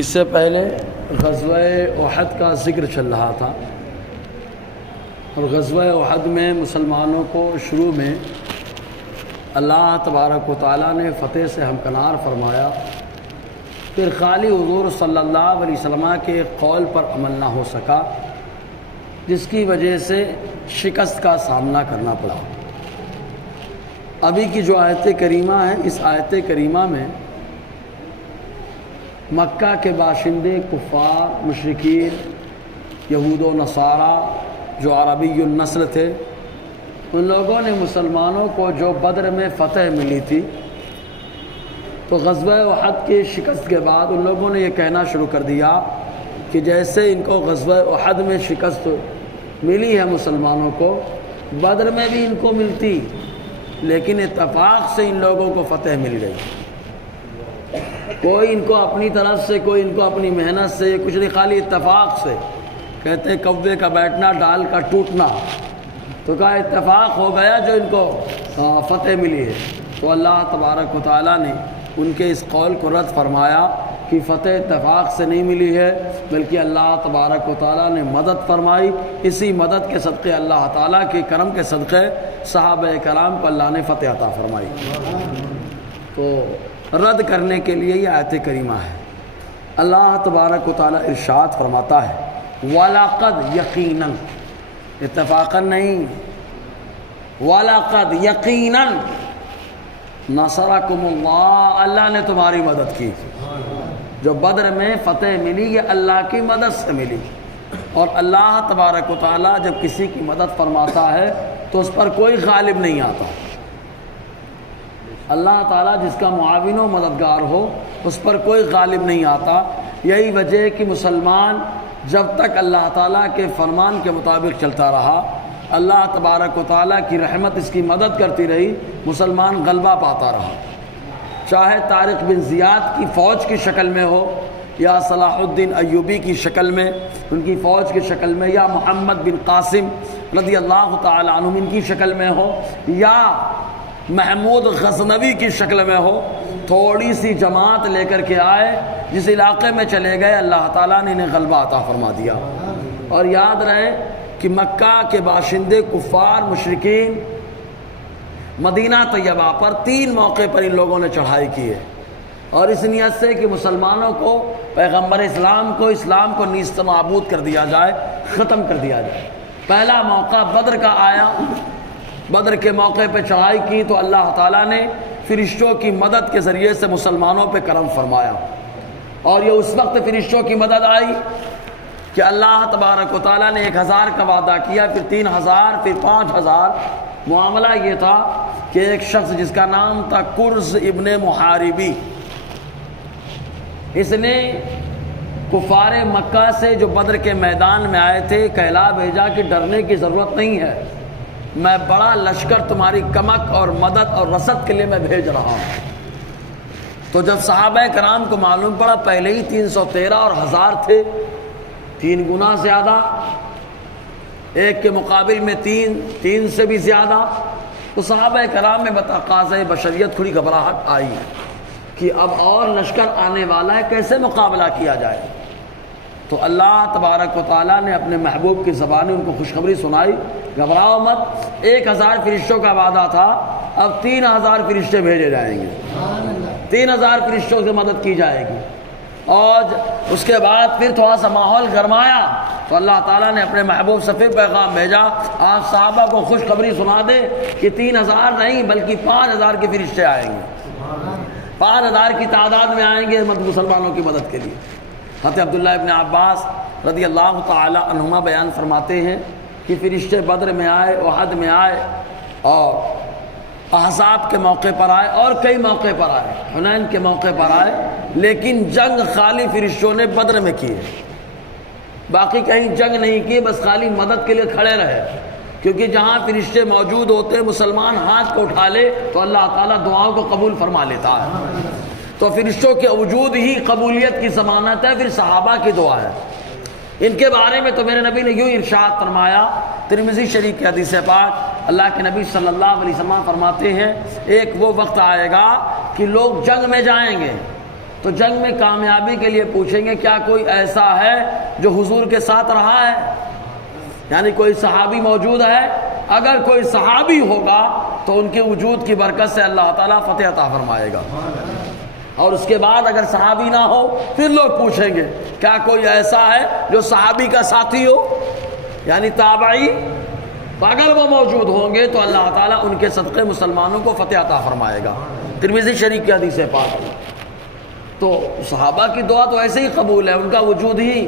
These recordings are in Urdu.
اس سے پہلے غزوہ احد کا ذکر چل رہا تھا، اور غزوہ احد میں مسلمانوں کو شروع میں اللہ تبارک و تعالیٰ نے فتح سے ہمکنار فرمایا، پھر خالی حضور صلی اللہ علیہ وسلم کے قول پر عمل نہ ہو سکا، جس کی وجہ سے شکست کا سامنا کرنا پڑا۔ ابھی کی جو آیت کریمہ ہے، اس آیت کریمہ میں مکہ کے باشندے، کفار، مشرکین، یہود و نصارہ جو عربی النسل تھے، ان لوگوں نے مسلمانوں کو جو بدر میں فتح ملی تھی، تو غزوہ احد کی شکست کے بعد ان لوگوں نے یہ کہنا شروع کر دیا کہ جیسے ان کو غزوہ احد میں شکست ملی ہے مسلمانوں کو، بدر میں بھی ان کو ملتی، لیکن اتفاق سے ان لوگوں کو فتح مل گئی۔ کوئی ان کو اپنی طرف سے، کوئی ان کو اپنی محنت سے، کچھ نہیں، خالی اتفاق سے۔ کہتے ہیں کوے کا بیٹھنا، ڈال کا ٹوٹنا، تو کہا اتفاق ہو گیا جو ان کو فتح ملی ہے۔ تو اللہ تبارک و تعالیٰ نے ان کے اس قول کو رد فرمایا کہ فتح اتفاق سے نہیں ملی ہے، بلکہ اللہ تبارک و تعالیٰ نے مدد فرمائی۔ اسی مدد کے صدقے، اللہ تعالیٰ کے کرم کے صدقے، صحابہ کرام کو اللہ نے فتح عطا فرمائی۔ تو رد کرنے کے لیے یہ آیت کریمہ ہے۔ اللہ تبارک و تعالیٰ ارشاد فرماتا ہے وَلَقَدْ یقیناً، اتفاقاً نہیں، وَلَقَدْ یقیناً نصرکم اللہ، اللہ نے تمہاری مدد کی۔ جو بدر میں فتح ملی یہ اللہ کی مدد سے ملی، اور اللہ تبارک و تعالیٰ جب کسی کی مدد فرماتا ہے تو اس پر کوئی غالب نہیں آتا۔ اللہ تعالیٰ جس کا معاون و مددگار ہو اس پر کوئی غالب نہیں آتا۔ یہی وجہ ہے کہ مسلمان جب تک اللہ تعالیٰ کے فرمان کے مطابق چلتا رہا، اللہ تبارک و تعالیٰ کی رحمت اس کی مدد کرتی رہی، مسلمان غلبہ پاتا رہا۔ چاہے طارق بن زیاد کی فوج کی شکل میں ہو، یا صلاح الدین ایوبی کی شکل میں، ان کی فوج کی شکل میں، یا محمد بن قاسم رضی اللہ تعالی عنہ ان کی شکل میں ہو، یا محمود غزنوی کی شکل میں ہو، تھوڑی سی جماعت لے کر کے آئے، جس علاقے میں چلے گئے اللہ تعالیٰ نے انہیں غلبہ عطا فرما دیا۔ اور یاد رہے کہ مکہ کے باشندے، کفار، مشرکین مدینہ طیبہ پر 3 موقع پر ان لوگوں نے چڑھائی کی ہے، اور اس نیت سے کہ مسلمانوں کو، پیغمبر اسلام کو نیست و نابود کر دیا جائے، ختم کر دیا جائے۔ پہلا موقع بدر کا آیا، بدر کے موقع پہ چڑھائی کی تو اللہ تعالیٰ نے فرشتوں کی مدد کے ذریعے سے مسلمانوں پہ کرم فرمایا، اور یہ اس وقت فرشتوں کی مدد آئی کہ اللہ تبارک و تعالیٰ نے 1000 کا وعدہ کیا، پھر 3000، پھر 5000۔ معاملہ یہ تھا کہ ایک شخص جس کا نام تھا کرز ابن محاربی، اس نے کفار مکہ سے جو بدر کے میدان میں آئے تھے کہلا بھیجا کہ ڈرنے کی ضرورت نہیں ہے، میں بڑا لشکر تمہاری کمک اور مدد اور رسد کے لیے میں بھیج رہا ہوں۔ تو جب صحابہ کرام کو معلوم پڑا پہلے ہی 313 اور 1000 تھے، 3 گنا زیادہ، ایک کے مقابل میں 3 سے بھی زیادہ، تو صحابہ کرام میں بتقاضۂ بشریت تھوڑی گھبراہٹ آئی کہ اب اور لشکر آنے والا ہے، کیسے مقابلہ کیا جائے۔ تو اللہ تبارک و تعالیٰ نے اپنے محبوب کی زبان ان کو خوشخبری سنائی، گھبراؤ مت، 1000 فرشتوں کا وعدہ تھا، اب 3000 فرشتے بھیجے جائیں گے، 3000 فرشتوں سے مدد کی جائے گی۔ اور اس کے بعد پھر تھوڑا سا ماحول گرمایا تو اللہ تعالیٰ نے اپنے محبوب سے پھر پیغام بھیجا، آپ صحابہ کو خوشخبری سنا دے کہ 3000 نہیں بلکہ 5000 کے فرشتے آئیں گے، 5000 کی تعداد میں آئیں گے مسلمانوں کی مدد کے لیے۔ حضرت عبداللہ ابن عباس رضی اللہ تعالی عنہما بیان فرماتے ہیں کہ فرشتے بدر میں آئے، احد میں آئے، اور احزاب کے موقع پر آئے، اور کئی موقع پر آئے، حنین کے موقع پر آئے، لیکن جنگ خالی فرشتوں نے بدر میں کی ہے، باقی کہیں جنگ نہیں کی، بس خالی مدد کے لیے کھڑے رہے، کیونکہ جہاں فرشتے موجود ہوتے ہیں مسلمان ہاتھ کو اٹھا لے تو اللہ تعالیٰ دعاؤں کو قبول فرما لیتا ہے۔ تو فرشتوں کے وجود ہی قبولیت کی ضمانت ہے، پھر صحابہ کی دعا ہے۔ ان کے بارے میں تو میرے نبی نے یوں ارشاد فرمایا، ترمذی شریف کی حدیث پاک، اللہ کے نبی صلی اللہ علیہ وسلم فرماتے ہیں ایک وہ وقت آئے گا کہ لوگ جنگ میں جائیں گے، تو جنگ میں کامیابی کے لیے پوچھیں گے کیا کوئی ایسا ہے جو حضور کے ساتھ رہا ہے، یعنی کوئی صحابی موجود ہے؟ اگر کوئی صحابی ہوگا تو ان کے وجود کی برکت سے اللہ تعالیٰ فتح عطا فرمائے گا، اور اس کے بعد اگر صحابی نہ ہو پھر لوگ پوچھیں گے کیا کوئی ایسا ہے جو صحابی کا ساتھی ہو، یعنی تابعی؟ تو اگر وہ موجود ہوں گے تو اللہ تعالیٰ ان کے صدقے مسلمانوں کو فتح عطا فرمائے گا۔ ترمذی شریف کی حدیث پاک ہے۔ تو صحابہ کی دعا تو ایسے ہی قبول ہے، ان کا وجود ہی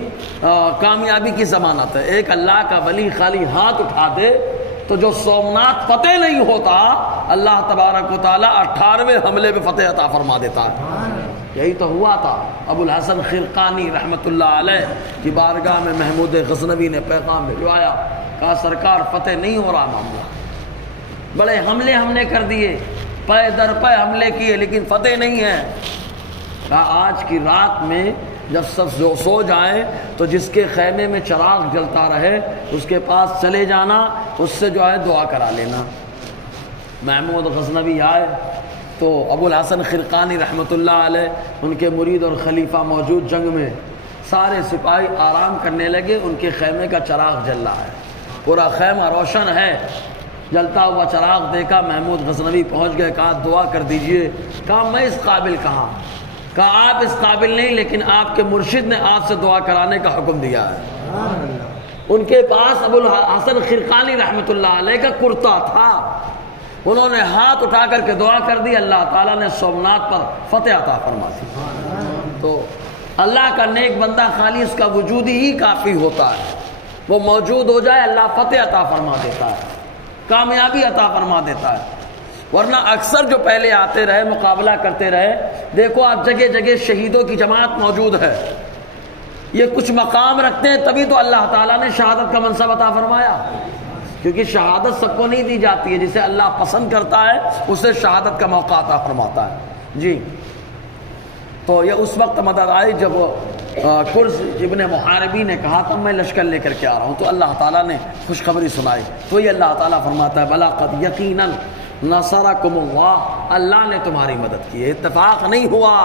کامیابی کی ضمانت ہے۔ ایک اللہ کا ولی خالی ہاتھ اٹھا دے تو جو سومنات فتح نہیں ہوتا، اللہ تبارک و تعالیٰ 18ویں حملے پہ فتح عطا فرما دیتا ہے۔ یہی تو ہوا تھا۔ ابو الحسن خرقانی رحمۃ اللہ علیہ کی بارگاہ میں محمود غزنوی نے پیغام بھجوایا، کہا سرکار فتح نہیں ہو رہا معاملہ، بڑے حملے ہم نے کر دیے، پے در پے حملے کیے لیکن فتح نہیں ہے۔ کہا آج کی رات میں جب سب سو جائیں تو جس کے خیمے میں چراغ جلتا رہے اس کے پاس چلے جانا، اس سے جو ہے دعا کرا لینا۔ محمود غزنوی آئے تو ابو الحسن خرقانی رحمۃ اللہ علیہ، ان کے مرید اور خلیفہ موجود جنگ میں، سارے سپاہی آرام کرنے لگے، ان کے خیمے کا چراغ جل رہا ہے، پورا خیمہ روشن ہے، جلتا ہوا چراغ دیکھا، محمود غزنوی پہنچ گئے، کہا دعا کر دیجئے۔ کہا میں اس قابل کہاں؟ کہا آپ اس قابل نہیں، لیکن آپ کے مرشد نے آپ سے دعا کرانے کا حکم دیا ہے۔ ان کے پاس ابو الحسن خرقانی رحمۃ اللہ علیہ کا کرتا تھا، انہوں نے ہاتھ اٹھا کر کے دعا کر دی، اللہ تعالیٰ نے سومنات پر فتح عطا فرما دی۔ تو اللہ کا نیک بندہ خالی اس کا وجود ہی کافی ہوتا ہے، وہ موجود ہو جائے اللہ فتح عطا فرما دیتا ہے، کامیابی عطا فرما دیتا ہے۔ ورنہ اکثر جو پہلے آتے رہے مقابلہ کرتے رہے، دیکھو آپ جگہ جگہ شہیدوں کی جماعت موجود ہے، یہ کچھ مقام رکھتے ہیں تبھی تو اللہ تعالیٰ نے شہادت کا منصب عطا فرمایا، کیونکہ شہادت سب کو نہیں دی جاتی ہے، جسے اللہ پسند کرتا ہے اسے شہادت کا موقع عطا فرماتا ہے۔ جی تو یہ اس وقت مدد آئی جب کرز ابن محاربی نے کہا تھا میں لشکر لے کر کے آ رہا ہوں، تو اللہ تعالیٰ نے خوشخبری سنائی، تو یہ اللہ تعالیٰ فرماتا ہے بلا قد یقیناً نصرکم اللہ، اللہ نے تمہاری مدد کی ہے، اتفاق نہیں ہوا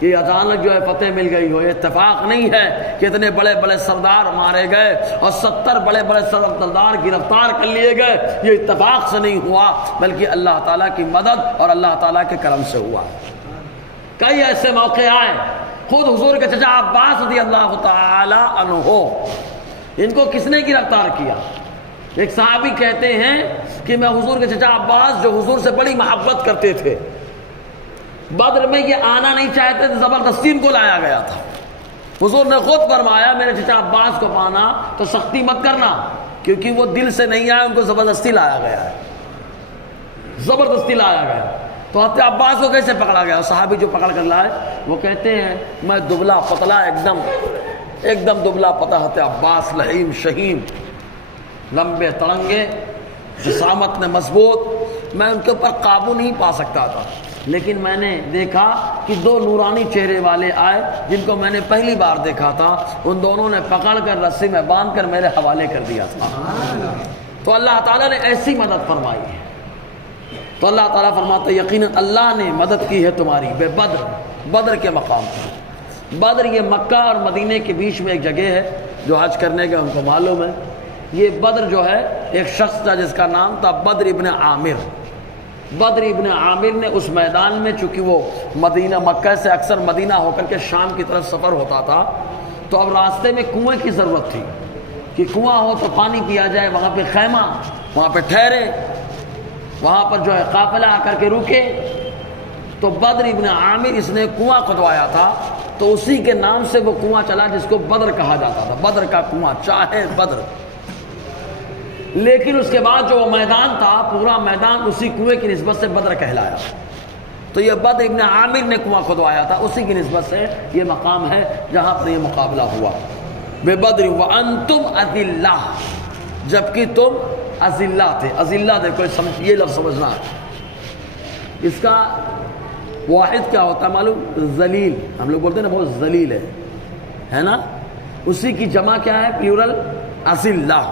کہ اچانک جو ہے فتح مل گئی ہو، یہ اتفاق نہیں ہے کہ اتنے بڑے بڑے سردار مارے گئے اور 70 بڑے بڑے سردار گرفتار کر لیے گئے، یہ اتفاق سے نہیں ہوا، بلکہ اللہ تعالیٰ کی مدد اور اللہ تعالیٰ کے کرم سے ہوا۔ کئی ایسے موقع آئے، خود حضور کے چچا عباس رضی اللہ تعالی عنہ، ان کو کس نے گرفتار کیا؟ ایک صحابی کہتے ہیں کہ میں حضور کے چچا عباس جو حضور سے بڑی محبت کرتے تھے، بدر میں یہ آنا نہیں چاہتے تھے، زبردستی ان کو لایا گیا تھا۔ حضور نے خود فرمایا میرے چچا عباس کو پانا تو سختی مت کرنا، کیونکہ وہ دل سے نہیں آئے، ان کو زبردستی لایا گیا ہے، زبردستی لایا گیا۔ تو حضرت عباس کو کیسے پکڑا گیا؟ صحابی جو پکڑ کر لائے وہ کہتے ہیں میں دبلا پتلا، ایک دم دبلا پتلا، حضرت عباس لحیم شہیم، لمبے تڑنگے، جسامت نے مضبوط، میں ان کے اوپر قابو نہیں پا سکتا تھا، لیکن میں نے دیکھا کہ دو نورانی چہرے والے آئے جن کو میں نے پہلی بار دیکھا تھا، ان دونوں نے پکڑ کر رسی میں باندھ کر میرے حوالے کر دیا تھا۔ تو اللہ تعالیٰ نے ایسی مدد فرمائی ہے۔ تو اللہ تعالیٰ فرماتا ہے یقیناً اللہ نے مدد کی ہے تمہاری بے بدر کے مقام پر۔ بدر یہ مکہ اور مدینے کے بیچ میں ایک جگہ ہے، جو حج کرنے کے ان کو معلوم ہے۔ یہ بدر جو ہے ایک شخص تھا جس کا نام تھا بدر ابن عامر۔ بدر ابن عامر نے اس میدان میں، چونکہ وہ مدینہ مکہ سے اکثر مدینہ ہو کر کے شام کی طرف سفر ہوتا تھا، تو اب راستے میں کنویں کی ضرورت تھی کہ کنواں ہو تو پانی پیا جائے، وہاں پہ خیمہ، وہاں پہ ٹھہرے، وہاں پر جو ہے قافلہ آ کر کے رکے۔ تو بدر ابن عامر اس نے کنواں کھدوایا تھا، تو اسی کے نام سے وہ کنواں چلا جس کو بدر کہا جاتا تھا، بدر کا کنواں، چاہے بدر۔ لیکن اس کے بعد جو وہ میدان تھا، پورا میدان اسی کنویں کی نسبت سے بدر کہلایا۔ تو یہ بدر ابن عامر نے کنواں کھدوایا تھا، اسی کی نسبت سے یہ مقام ہے جہاں پر یہ مقابلہ ہوا۔ بے بدر وانتم اذلہ، جبکہ تم اذلہ تھے۔ اذلہ دیکھو یہ لفظ سمجھنا، اس کا واحد کیا ہوتا ہے معلوم؟ ذلیل، ہم لوگ بولتے ہیں نا بہت ذلیل ہے نا، اسی کی جمع کیا ہے؟ پیورل اذلہ۔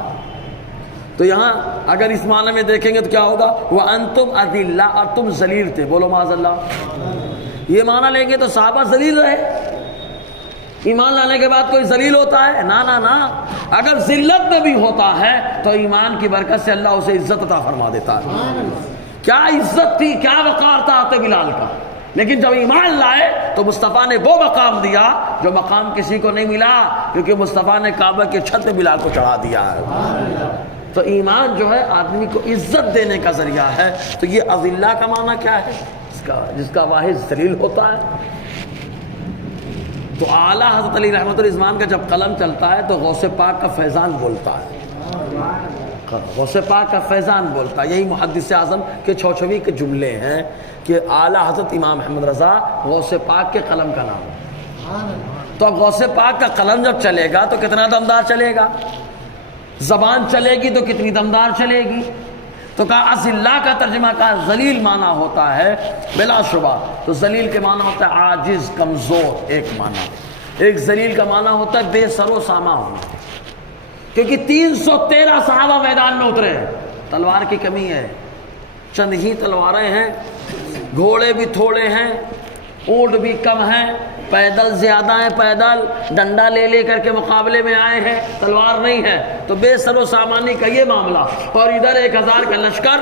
تو یہاں اگر اس معنی میں دیکھیں گے تو کیا ہوگا؟ وَأَنْتُمْ أَذِلَّةٌ، اور تم ذلیل تھے، بولو معاذ اللہ۔ یہ معنی لیں گے تو صحابہ ذلیل رہے، ایمان لانے کے بعد کوئی ذلیل ہوتا ہے؟ نا نا نا، اگر ذلت میں بھی ہوتا ہے تو ایمان کی برکت سے اللہ اسے عزت عطا فرما دیتا ہے۔ کیا عزت تھی، کیا وقار تھا آتے بلال کا، لیکن جب ایمان لائے تو مصطفیٰ نے وہ مقام دیا جو مقام کسی کو نہیں ملا، کیونکہ مصطفیٰ نے کعبہ کی چھت پہ بلال کو چڑھا دیا ہے۔ تو ایمان جو ہے آدمی کو عزت دینے کا ذریعہ ہے۔ تو یہ اذلہ کا معنی کیا ہے؟ جس کا واحد ذلیل ہوتا ہے۔ تو اعلیٰ حضرت علی رحمۃ الرضوان کا جب قلم چلتا ہے تو غوث پاک کا فیضان بولتا ہے، غوث پاک کا فیضان بولتا ہے۔ یہی محدث اعظم کے چھوچھوی کے جملے ہیں کہ اعلیٰ حضرت امام محمد رضا غوث پاک کے قلم کا نام ہے۔ تو اب غوث پاک کا قلم جب چلے گا تو کتنا دمدار چلے گا، زبان چلے گی تو کتنی دمدار چلے گی۔ تو کہا اذلہ کا ترجمہ کہا ذلیل معنی ہوتا ہے بلا شبہ۔ تو ذلیل کے معنی ہوتا ہے عاجز، کمزور، ایک معنی۔ ایک ذلیل کا معنی ہوتا ہے بے سر و ساما ہونا، کیونکہ 313 صحابہ میدان میں اترے ہیں، تلوار کی کمی ہے، چند ہی تلواریں ہیں، گھوڑے بھی تھوڑے ہیں، اونٹ بھی کم ہیں، پیدل زیادہ ہیں، پیدل ڈنڈا لے لے کر کے مقابلے میں آئے ہیں، تلوار نہیں ہے، تو بے سر و سامانی کا یہ معاملہ۔ اور ادھر 1000 کا لشکر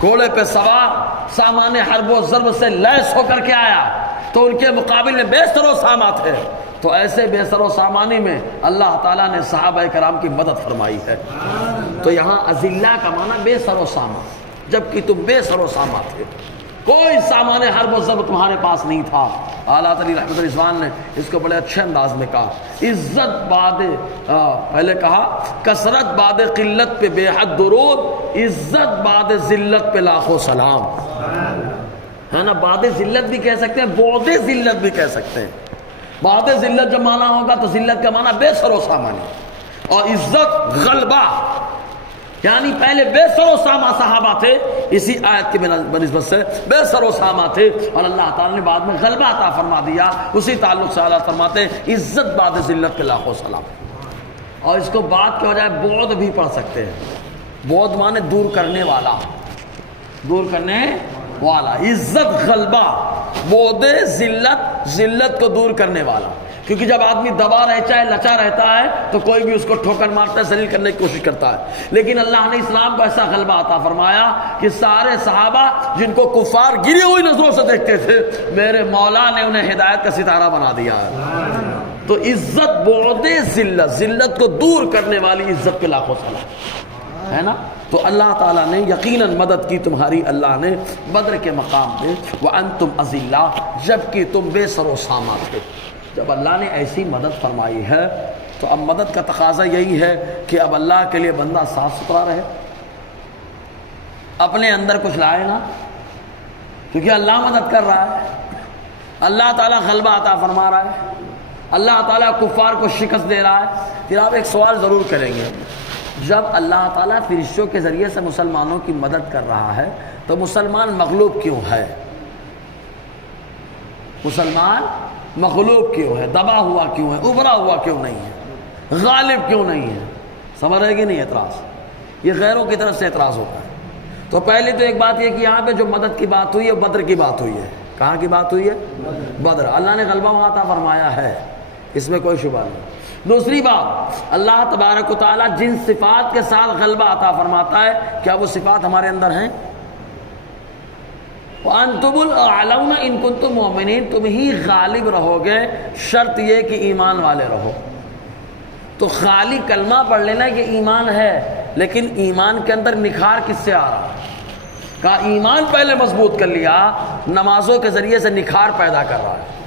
گھوڑے پہ سوار، سامان حرب و ضرب سے لیس ہو کر کے آیا، تو ان کے مقابل میں بے سر و ساما تھے۔ تو ایسے بے سر و سامانی میں اللہ تعالیٰ نے صحابہ کرام کی مدد فرمائی ہے۔ تو یہاں اذلہ کا معنی بے سر و ساما، جبکہ تم بے سر و ساما تھے، کوئی سامان حرب و ضرب تمہارے پاس نہیں تھا۔ اعلیٰ علی رحمۃ الرضوان نے اس کو بڑے اچھے انداز میں کہا، عزت بعد پہلے کہا کثرت بعد قلت پہ بے حد درود، عزت بعد ذلت پہ لاکھوں سلام، ہے نا۔ بعد ذلت بھی کہہ سکتے ہیں، بعد ذلت بھی کہہ سکتے ہیں۔ بعد ذلت جب معنی ہوگا تو ذلت کا معنی بے سر و سامانی، اور عزت غلبہ، یعنی پہلے بے سر و ساما صحابہ تھے، اسی آیت کی بنسبت سے بے سر و ساما تھے، اور اللہ تعالیٰ نے بعد میں غلبہ عطا فرما دیا۔ اسی تعلق سے اللہ فرماتے ہیں عزت بعد ذلت کے لاکھوں سلام۔ اور اس کو بعد کے بجائے بعد بھی پڑھ سکتے ہیں، بعد مانے دور کرنے والا، دور کرنے والا، عزت غلبہ، بعد ذلت، ذلت کو دور کرنے والا۔ کیونکہ جب آدمی دبا رہتا ہے، لچا رہتا ہے، تو کوئی بھی اس کو ٹھوکر مارتا ہے، ذلیل کرنے کی کوشش کرتا ہے۔ لیکن اللہ نے اسلام کو ایسا غلبہ عطا فرمایا کہ سارے صحابہ جن کو کفار گری ہوئی نظروں سے دیکھتے تھے، میرے مولا نے انہیں ہدایت کا ستارہ بنا دیا ہے۔ تو عزت بعد ذلت، ذلت کو دور کرنے والی عزت پہ لاکھوں سلام، ہے نا۔ تو اللہ تعالیٰ نے یقیناً مدد کی تمہاری، اللہ نے بدر کے مقام پہ، وَأَنْتُمْ أَذِلَّةٌ، جبکہ تم بے سر و ساما تھے۔ جب اللہ نے ایسی مدد فرمائی ہے تو اب مدد کا تقاضا یہی ہے کہ اب اللہ کے لیے بندہ صاف ستھرا رہے، اپنے اندر کچھ لائے نا، کیونکہ اللہ مدد کر رہا ہے، اللہ تعالیٰ غلبہ عطا فرما رہا ہے، اللہ تعالیٰ کفار کو شکست دے رہا ہے۔ پھر آپ ایک سوال ضرور کریں گے، جب اللہ تعالیٰ فرشتوں کے ذریعے سے مسلمانوں کی مدد کر رہا ہے تو مسلمان مغلوب کیوں ہے؟ مسلمان مغلوب کیوں ہے؟ دبا ہوا کیوں ہے؟ ابھرا ہوا کیوں نہیں ہے؟ غالب کیوں نہیں ہے؟ سمجھ رہے کہ نہیں؟ اعتراض یہ غیروں کی طرف سے اعتراض ہوتا ہے۔ تو پہلے تو ایک بات یہ کہ یہاں پہ جو مدد کی بات ہوئی ہے بدر کی بات ہوئی ہے۔ کہاں کی بات ہوئی ہے؟ بدر۔ اللہ نے غلبہ عطا فرمایا ہے، اس میں کوئی شبہ نہیں۔ دوسری بات، اللہ تبارک و تعالیٰ جن صفات کے ساتھ غلبہ عطا فرماتا ہے، کیا وہ صفات ہمارے اندر ہیں؟ وَأَنْتُمُ الْأَعْلَوْنَ إِن كُنتُم مُؤْمِنِينَ، تم ہی غالب رہو گے، شرط یہ کہ ایمان والے رہو۔ تو خالی کلمہ پڑھ لینا کہ ایمان ہے، لیکن ایمان کے اندر نکھار کس سے آ رہا ہے؟ کہا ایمان پہلے مضبوط کر لیا، نمازوں کے ذریعے سے نکھار پیدا کر رہا ہے،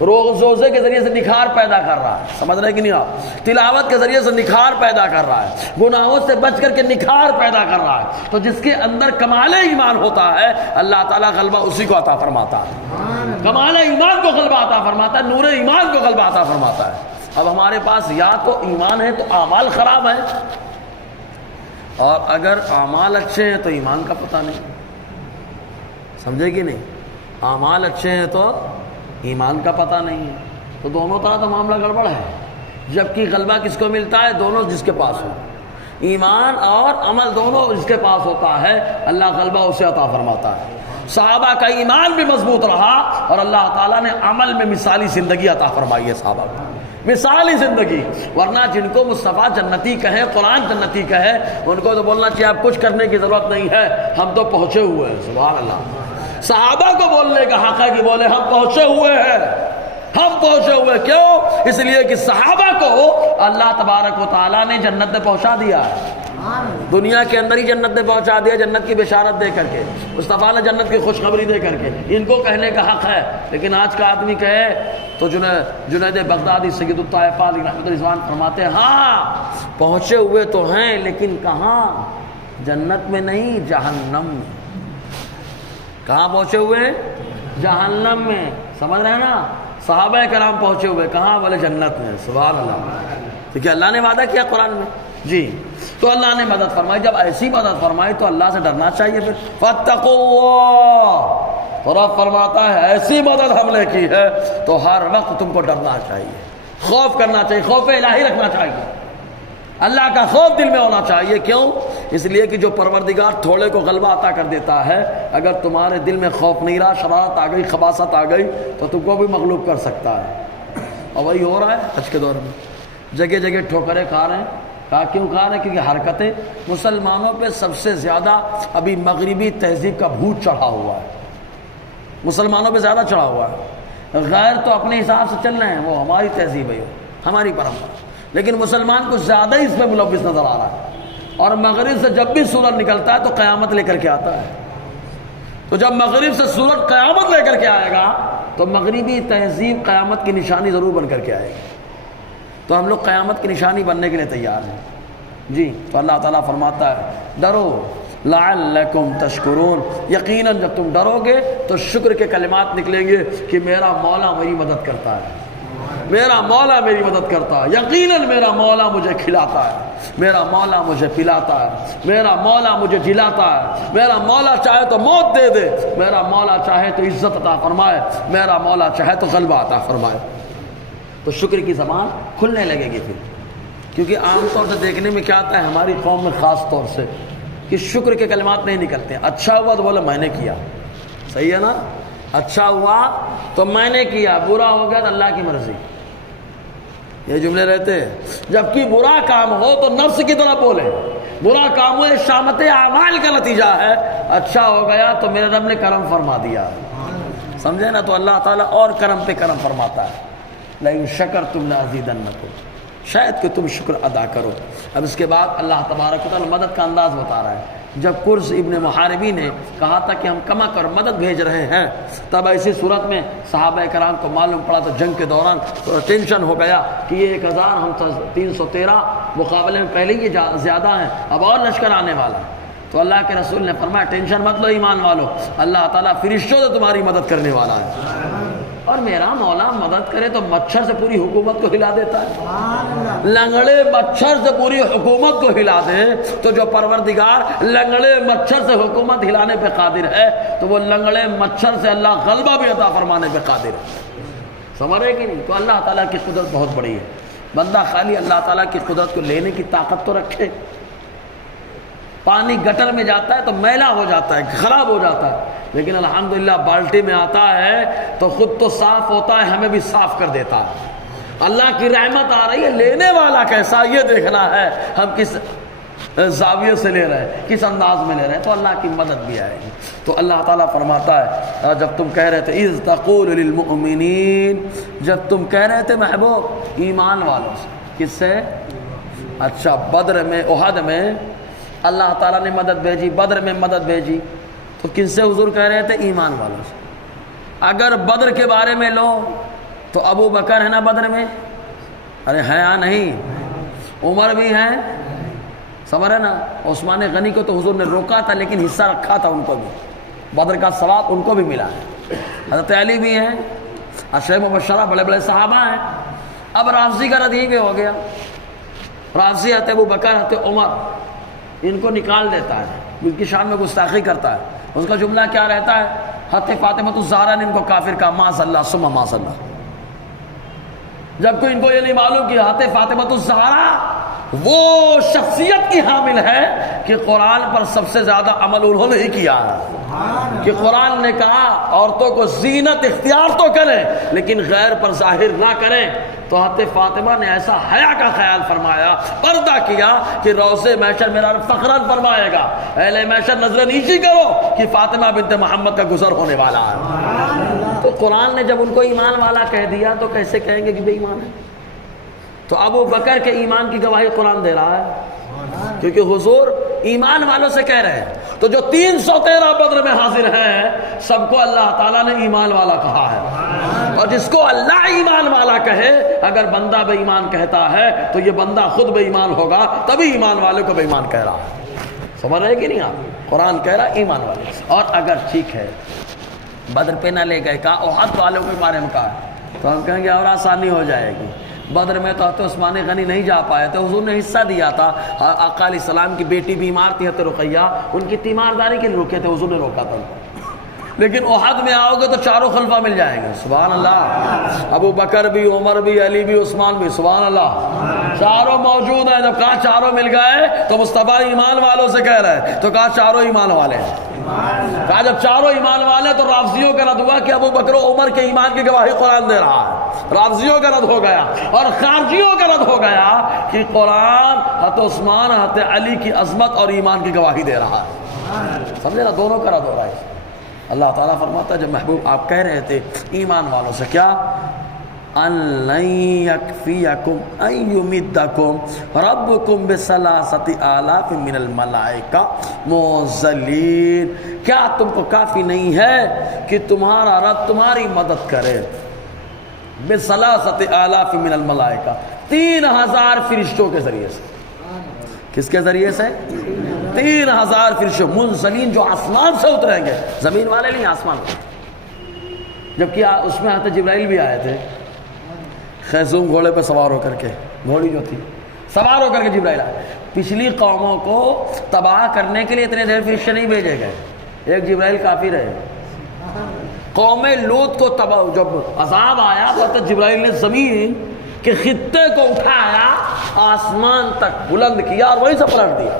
روزے کے ذریعے سے نکھار پیدا کر رہا ہے، سمجھ رہے کہ نہیں آپ؟ تلاوت کے ذریعے سے نکھار پیدا کر رہا ہے، گناہوں سے بچ کر کے نکھار پیدا کر رہا ہے۔ تو جس کے اندر کمال ایمان ہوتا ہے اللہ تعالیٰ غلبہ اسی کو عطا فرماتا ہے، کمال ایمان کو غلبہ عطا فرماتا ہے، نور ایمان کو غلبہ عطا فرماتا ہے۔ اب ہمارے پاس یا تو ایمان ہے تو اعمال خراب ہیں، اور اگر اعمال اچھے ہیں تو ایمان کا پتہ نہیں، سمجھے کہ نہیں؟ اعمال اچھے ہیں تو ایمان کا پتہ نہیں ہے، تو دونوں طرح تو معاملہ گڑبڑ ہے۔ جبکہ غلبہ کس کو ملتا ہے؟ دونوں جس کے پاس ہو، ایمان اور عمل دونوں جس کے پاس ہوتا ہے اللہ غلبہ اسے عطا فرماتا ہے۔ صحابہ کا ایمان بھی مضبوط رہا اور اللہ تعالیٰ نے عمل میں مثالی زندگی عطا فرمائی ہے صحابہ کو، مثالی زندگی۔ ورنہ جن کو مصطفیٰ جنتی کہے، قرآن جنتی کہے، ان کو تو بولنا چاہیے اب کچھ کرنے کی ضرورت نہیں ہے، ہم تو پہنچے ہوئے ہیں۔ سبحان اللہ۔ صحابہ کو بولنے کا حق ہے کہ بولے ہم پہنچے ہوئے ہیں، ہم پہنچے ہوئے۔ کیوں؟ اس لیے کہ صحابہ کو اللہ تبارک و تعالیٰ نے جنت میں پہنچا دیا ہے، دنیا کے اندر ہی جنت میں پہنچا دیا، جنت کی بشارت دے کر کے، مصطفیٰ نے جنت کی خوشخبری دے کر کے۔ ان کو کہنے کا حق ہے، لیکن آج کا آدمی کہے تو جنید بغدادی سید الطائفہ علیہ رحمۃ رضوان فرماتے ہیں ہاں پہنچے ہوئے تو ہیں، لیکن کہاں؟ جنت میں نہیں، جہنم میں۔ کہاں پہنچے ہوئے؟ جہنم میں۔ سمجھ رہے ہیں نا؟ صحابہ کرام پہنچے ہوئے کہاں؟ بولے جنت میں۔ سبحان اللہ۔ کیونکہ اللہ نے وعدہ کیا قرآن میں۔ جی تو اللہ نے مدد فرمائی، جب ایسی مدد فرمائی تو اللہ سے ڈرنا چاہیے۔ پھر فاتقوا اللہ، تو رب فرماتا ہے ایسی مدد ہم نے کی ہے تو ہر وقت تم کو ڈرنا چاہیے، خوف کرنا چاہیے، خوف الہی رکھنا چاہیے، اللہ کا خوف دل میں ہونا چاہیے۔ کیوں؟ اس لیے کہ جو پروردگار تھوڑے کو غلبہ عطا کر دیتا ہے، اگر تمہارے دل میں خوف نہیں رہا، شرارت آ گئی، خباثت آ گئی تو تم کو بھی مغلوب کر سکتا ہے۔ اور وہی ہو رہا ہے آج کے دور میں، جگہ جگہ ٹھوکریں کھا رہے ہیں۔ کہا کیوں کھا رہے ہیں؟ کیونکہ حرکتیں مسلمانوں پہ سب سے زیادہ ابھی مغربی تہذیب کا بھوت چڑھا ہوا ہے، مسلمانوں پہ زیادہ چڑھا ہوا ہے۔ غیر تو اپنے حساب سے چل رہے ہیں، وہ ہماری تہذیب ہے، ہماری پرمپرا، لیکن مسلمان کو زیادہ ہی اس میں ملوث نظر آ رہا ہے۔ اور مغرب سے جب بھی سورج نکلتا ہے تو قیامت لے کر کے آتا ہے، تو جب مغرب سے سورج قیامت لے کر کے آئے گا تو مغربی تہذیب قیامت کی نشانی ضرور بن کر کے آئے گی۔ تو ہم لوگ قیامت کی نشانی بننے کے لیے تیار ہیں۔ جی تو اللہ تعالیٰ فرماتا ہے ڈرو لعلکم تشکرون، یقیناً جب تم ڈرو گے تو شکر کے کلمات نکلیں گے کہ میرا مولا میری مدد کرتا ہے، میرا مولا میری مدد کرتا ہے، یقیناً میرا مولا مجھے کھلاتا ہے، میرا مولا مجھے پلاتا ہے، میرا مولا مجھے جلاتا ہے، میرا مولا چاہے تو موت دے دے، میرا مولا چاہے تو عزت عطا فرمائے، میرا مولا چاہے تو غلبہ عطا فرمائے۔ تو شکر کی زبان کھلنے لگے گی پھر، کیونکہ عام طور سے دیکھنے میں کیا آتا ہے ہماری قوم میں خاص طور سے کہ شکر کے کلمات نہیں نکلتے ہیں۔ اچھا ہوا تو بولے میں نے کیا، صحیح ہے نا؟ اچھا ہوا تو میں نے کیا، برا ہو گیا تو اللہ کی مرضی، یہ جملے رہتے ہیں۔ جبکہ برا کام ہو تو نفس کی طرح بولے، برا کام ہو شامت اعمال کا نتیجہ ہے، اچھا ہو گیا تو میرے رب نے کرم فرما دیا، سمجھے نا؟ تو اللہ تعالیٰ اور کرم پہ کرم فرماتا ہے۔ لئن شکرتم لازیدنکم، شاید کہ تم شکر ادا کرو۔ اب اس کے بعد اللہ تبارک و تعالیٰ مدد کا انداز بتا رہا ہے۔ جب کرز ابن محاربی نے کہا تھا کہ ہم کمک اور مدد بھیج رہے ہیں، تب ایسی صورت میں صحابہ کرام کو معلوم پڑا تو جنگ کے دوران ٹینشن ہو گیا کہ یہ 1000 ہم 313 مقابلے میں پہلے ہی زیادہ ہیں، اب اور لشکر آنے والا ہے۔ تو اللہ کے رسول نے فرمایا ٹینشن مت لو ایمان والو، اللہ تعالیٰ فرشتوں سے تمہاری مدد کرنے والا ہے، اور میرا مولا مدد کرے تو مچھر سے پوری حکومت کو ہلا دیتا ہے۔ لنگڑے مچھر سے پوری حکومت کو ہلا دے تو جو پروردگار لنگڑے مچھر سے حکومت ہلانے پہ قادر ہے تو وہ لنگڑے مچھر سے اللہ غلبہ بھی عطا فرمانے پہ قادر ہے۔ سمجھ رہے کہ نہیں؟ تو اللہ تعالیٰ کی قدرت بہت بڑی ہے۔ بندہ خالی اللہ تعالیٰ کی قدرت کو لینے کی طاقت تو رکھے۔ پانی گٹر میں جاتا ہے تو میلا ہو جاتا ہے، خراب ہو جاتا ہے، لیکن الحمدللہ بالٹی میں آتا ہے تو خود تو صاف ہوتا ہے، ہمیں بھی صاف کر دیتا ہے۔ اللہ کی رحمت آ رہی ہے، لینے والا کیسا یہ دیکھنا ہے، ہم کس زاویے سے لے رہے ہیں، کس انداز میں لے رہے ہیں، تو اللہ کی مدد بھی آئے گی۔ تو اللہ تعالیٰ فرماتا ہے جب تم کہہ رہے تھے اذ تقول للمؤمنین، جب تم کہہ رہے تھے محبوب ایمان والوں سے، کس سے؟ اچھا بدر میں، احد میں اللہ تعالیٰ نے مدد بھیجی، بدر میں مدد بھیجی، تو کن سے حضور کہہ رہے تھے؟ ایمان والوں سے۔ اگر بدر کے بارے میں لو تو ابو بکر ہے نا بدر میں، ارے ہے یا نہیں؟ عمر بھی ہیں، سمجھ رہے نا؟ عثمان غنی کو تو حضور نے روکا تھا لیکن حصہ رکھا تھا ان کو بھی، بدر کا ثواب ان کو بھی ملا ہے۔ حضرت علی بھی ہیں، عشرہ مبشرہ بڑے بڑے صحابہ ہیں۔ اب رافضی کا ردیف ہو گیا، رافضی آتے ابو بکر آتے عمر، ان کو نکال دیتا ہے، ان کی شان میں گستاخی کرتا ہے۔ اس کا جملہ کیا رہتا ہے؟ حضرت فاطمہ الزہرا نے ان کو کافر کہا، معاذ اللہ ثم معاذ اللہ، جب کوئی ان کو یہ نہیں معلوم کہ حضرت فاطمہ الزہرا وہ شخصیت کی حامل ہے کہ قرآن پر سب سے زیادہ عمل انہوں نے ہی کیا ہے، کہ قرآن نے کہا عورتوں کو زینت اختیار تو کریں لیکن غیر پر ظاہر نہ کریں، تو حضرت فاطمہ نے ایسا حیا کا خیال فرمایا، پردہ کیا کہ روضے محشر میرا فخراً فرمائے گا اہل محشر نظر نیچی کرو کہ فاطمہ بنت محمد کا گزر ہونے والا ہے۔ تو قرآن نے جب ان کو ایمان والا کہہ دیا تو کیسے کہیں گے کہ بے ایمان ہے؟ تو ابو بکر کے ایمان کی گواہی قرآن دے رہا ہے، کیونکہ حضور ایمان والوں سے کہہ رہے ہیں۔ تو جو 313 بدر میں حاضر ہیں سب کو اللہ تعالیٰ نے ایمان والا کہا ہے، اور جس کو اللہ ایمان والا کہے، اگر بندہ بے ایمان کہتا ہے تو یہ بندہ خود بے ایمان ہوگا، تبھی ایمان والے کو بے ایمان کہہ رہا ہے۔ سمجھ رہے کہ نہیں آپ؟ قرآن کہہ رہا ہے ایمان والے۔ اور اگر ٹھیک ہے بدر پہ نہ لے گئے، کہا احد والوں کے بارے میں کہا، تو ہم کہیں گے اور آسانی ہو جائے گی۔ بدر میں تو حضرت عثمان غنی نہیں جا پائے تھے، حضور نے حصہ دیا تھا، آقا علیہ السلام کی بیٹی بیمار تھی حضرت رقیہ، ان کی تیمارداری کے لیے رکے تھے، حضور نے روکا تھا۔ لیکن احد میں آؤ گے تو چاروں خلفہ مل جائیں گے، سبحان اللہ، ابو بکر بھی، عمر بھی، علی بھی، عثمان بھی، سبحان اللہ، چاروں موجود ہیں۔ جب کہا چاروں مل گئے تو مصطفیٰ ایمان والوں سے کہہ رہے ہیں، تو کہا چاروں ایمان والے ہیں۔ کہا جب چاروں ایمان والے تو رافضیوں کا رد ہوا کہ ابو بکر و عمر کے ایمان کی گواہی قرآن دے رہا ہے، رافضیوں کا رد ہو گیا، اور خارجیوں کا رد ہو گیا کہ قرآن حضرت عثمان حضرت علی کی عظمت اور ایمان کی گواہی دے رہا ہے۔ سمجھے نا، دونوں کا رد ہو رہا ہے۔ اللہ تعالیٰ فرماتا ہے جب محبوب آپ کہہ رہے تھے ایمان والوں سے کیا، ان لن یکفیکم ان یمدکم ربکم بثلاثۃ آلاف من الملائکہ منزلین، کیا تم کو کافی نہیں ہے کہ تمہارا رب تمہاری مدد کرے بثلاثۃ آلاف من الملائکہ، 3000 فرشتوں کے ذریعے سے۔ کس کے ذریعے سے؟ 3000 فرشتے منزلین، جو آسمان سے اتریں گے، زمین والے نہیں، آسمان والے۔ جبکہ اس میں حضرت جبرائیل بھی آئے تھے، خیزوم گھوڑے پہ سوار ہو کر کے، گھوڑی جو تھی سوار ہو کر کے جبرائیل آئے۔ پچھلی قوموں کو تباہ کرنے کے لیے اتنے ڈھیر فرشتے نہیں بھیجے گئے، ایک جبرائیل کافی رہے۔ قوم لوط کو تباہ، جب عذاب آیا تو حضرت جبرائیل نے زمین کے خطے کو اٹھایا، آسمان تک بلند کیا اور وہیں سے پلٹ دیا،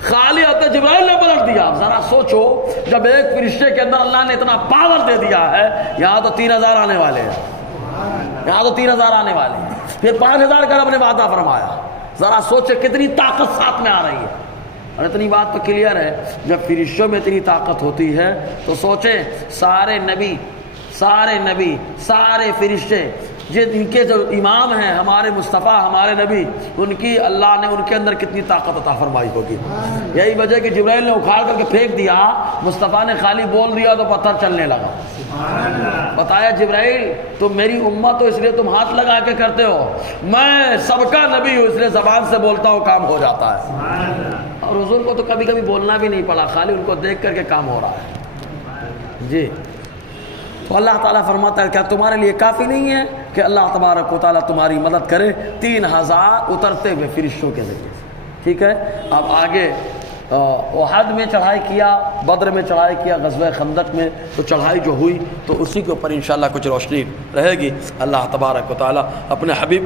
خالی حضرت جبرائیل نے پلٹ دیا۔ ذرا سوچو، جب ایک فرشتے کے اندر اللہ نے اتنا پاور دے دیا ہے، یہاں تو 3000 آنے والے ہیں، یہاں تو 3000 آنے والے ہیں، پھر 5000 کا رب نے وعدہ فرمایا۔ ذرا سوچے کتنی طاقت ساتھ میں آ رہی ہے۔ اور اتنی بات تو کلیئر ہے، جب فرشتوں میں اتنی طاقت ہوتی ہے تو سوچیں سارے نبی، سارے فرشتے، جن کے جو امام ہیں ہمارے مصطفیٰ، ہمارے نبی، ان کی اللہ نے ان کے اندر کتنی طاقت عطا فرمائی ہوگی۔ یہی وجہ کہ جبرائیل نے اکھاڑ کر کے پھینک دیا، مصطفیٰ نے خالی بول دیا تو پتھر چلنے لگا۔ بتایا جبرائیل تم میری امت ہو اس لیے تم ہاتھ لگا کے کرتے ہو، میں سب کا نبی ہوں اس لیے زبان سے بولتا ہوں کام ہو جاتا ہے۔ اور حضور کو تو کبھی کبھی بولنا بھی نہیں پڑا، خالی ان کو دیکھ کر کے کام ہو رہا ہے۔ جی، تو اللہ تعالیٰ فرماتا ہے کیا تمہارے لیے کافی نہیں ہے کہ اللہ تبارک و تعالیٰ تمہاری مدد کرے 3000 اترتے ہوئے فرشتوں کے ذریعے سے؟ ٹھیک ہے، اب آگے احد میں چڑھائی کیا، بدر میں چڑھائی کیا، غزوہ خندق میں تو چڑھائی جو ہوئی تو اسی کے اوپر انشاءاللہ کچھ روشنی رہے گی۔ اللہ تبارک و تعالیٰ اپنے حبیب